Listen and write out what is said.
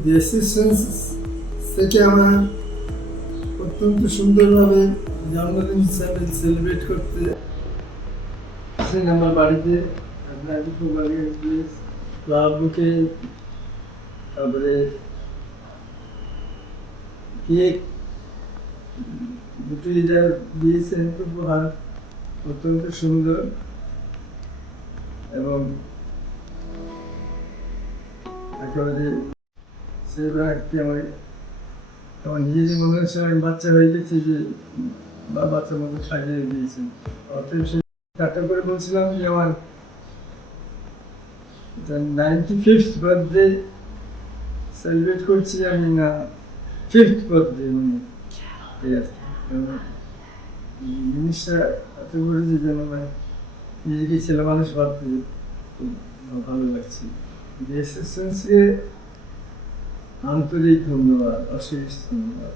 Decisions থেকে আমার অত্যন্ত সুন্দরভাবে জন্মদিন সেলিব্রেট করতে আসেন আমার বাড়িতে। আপনাকে খুব আগে ক্লাব বুকে, তারপরে কেক দুটো লিটার দিয়েছেন উপহার, অত্যন্ত সুন্দর। এবং একেবারে সেবার একটি আমার নিজেরই মনে হচ্ছে আমি বাচ্চা হয়ে গেছি যে বা বাচ্চার মতো সাজিয়ে দিয়েছেন। অতএব সে টাটা করে বলছিলাম যে আমার 95th বার্থডে সেলিব্রেট করছি আমি, না 5th বার্থডে, মানে এই আর কি। জিনিসটা এত করেছে যেন নিজেকে ছেলে মানুষ ভাবতে খুব ভালো লাগছে। এসএসএনসিকে আন্তরিক ধন্যবাদ, অশেষ ধন্যবাদ।